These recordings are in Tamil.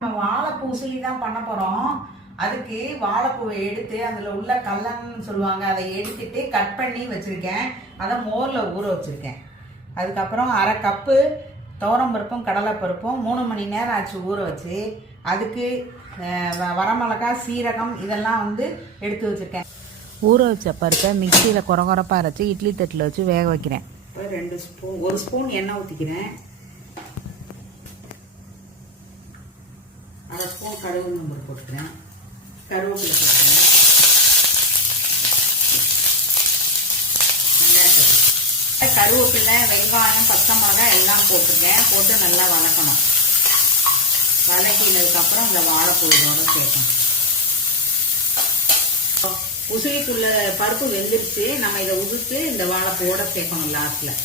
நம்ம வாழைப்பூ உசிலி தான் பண்ண போகிறோம் அதுக்கு வாழைப்பூவை எடுத்து அதில் உள்ள கல்லன்னு சொல்லுவாங்க அதை எடுத்துட்டு கட் பண்ணி வச்சுருக்கேன். அதை மோரில் ஊற வச்சுருக்கேன். அதுக்கப்புறம் அரை கப்பு துவரம்பருப்பும் கடலைப்பருப்பும் மூணு மணி நேரம் ஆச்சு ஊற வச்சு. அதுக்கு வ- வரமிளகா சீரகம் இதெல்லாம் வந்து எடுத்து வச்சுருக்கேன். ஊற வச்ச பருப்பை மிக்சியில் குறகுறப்பாக அரைச்சி இட்லி தட்டில் வச்சு வேக வைக்கிறேன். ரெண்டு ஸ்பூன் ஒரு ஸ்பூன் எண்ணெய் ஊற்றிக்கிறேன் அரை ஸ்பூன் கடுகு நம்பர் போட்டுறேன் கருவேப்பிலை போட்டுறேன் கருவேப்பிலை வெங்காயம் பச்சை மிளகாய் எல்லாம் போட்டுருக்கேன் போட்டு நல்லா வதக்கணும். வதக்கினதுக்கப்புறம் இந்த வாழைப்பூ இதோட சேர்க்கணும். உசிலிக்குள்ள பருப்பு வெந்துருச்சு. நம்ம இதை உதுத்து இந்த வாழைப்பூவோட சேர்க்கணும் லாஸ்ட்டில்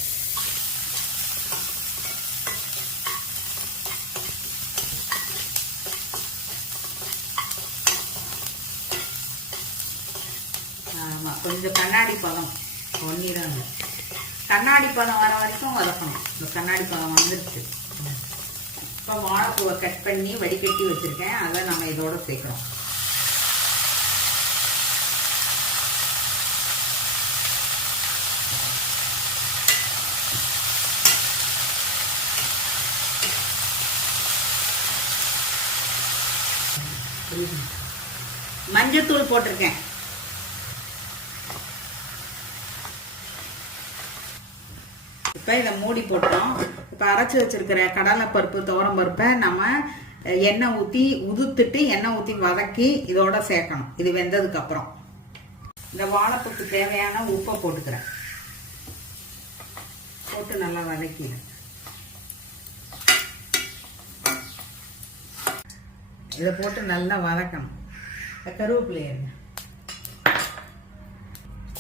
ஆமா கொஞ்சம் கண்ணாடி பதம். பொன்னிறம் கண்ணாடி பதம் வர வரைக்கும் வதக்கணும். இந்த கண்ணாடி பதம் வந்துருச்சு. இப்போ வாழைப்பூவை கட் பண்ணி வடிகட்டி வச்சிருக்கேன். அதை நம்ம இதோட சேர்க்கிறோம். மஞ்சத்தூள் போட்டிருக்கேன். இப்போ இதை மூடி போட்டோம். இப்போ அரைச்சி வச்சிருக்கிற கடலைப்பருப்பு துவரம்பருப்பை நம்ம எண்ணெய் ஊற்றி உதுத்துட்டு எண்ணெய் ஊற்றி வதக்கி இதோட சேர்க்கணும். இது வெந்ததுக்கு அப்புறம். இந்த வாழைப்புக்கு தேவையான உப்பை போட்டுக்கிறேன். போட்டு நல்லா வதக்கிடு. இதை போட்டு நல்லா வதக்கணும். இந்த கருவேப்பிலையை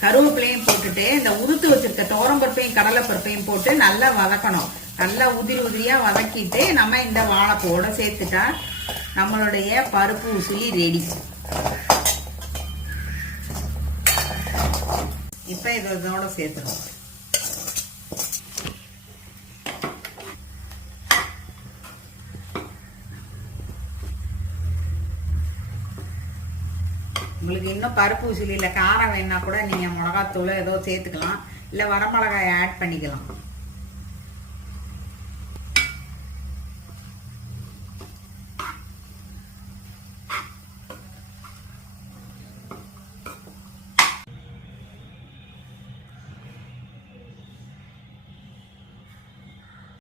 கருவேப்பிலையும் போட்டுட்டு இந்த உருத்து வச்சிருக்க தோரம்பருப்பையும் கடலைப்பருப்பையும் போட்டு நல்லா வதக்கணும். நல்லா உதிரி உதிரியா வதக்கிட்டு நம்ம இந்த வாழைப்பூவோட சேர்த்துட்டா நம்மளுடைய பருப்பு உசிலி ரெடி இப்ப இதோட சேர்த்துருவோம். உங்களுக்கு இன்னும் பருப்பு உசிலியில் காரம் வேணுன்னா கூட நீங்கள் மிளகாத்தூள் ஏதோ சேர்த்துக்கலாம். இல்லை வரமிளகாய் ஆட் பண்ணிக்கலாம்.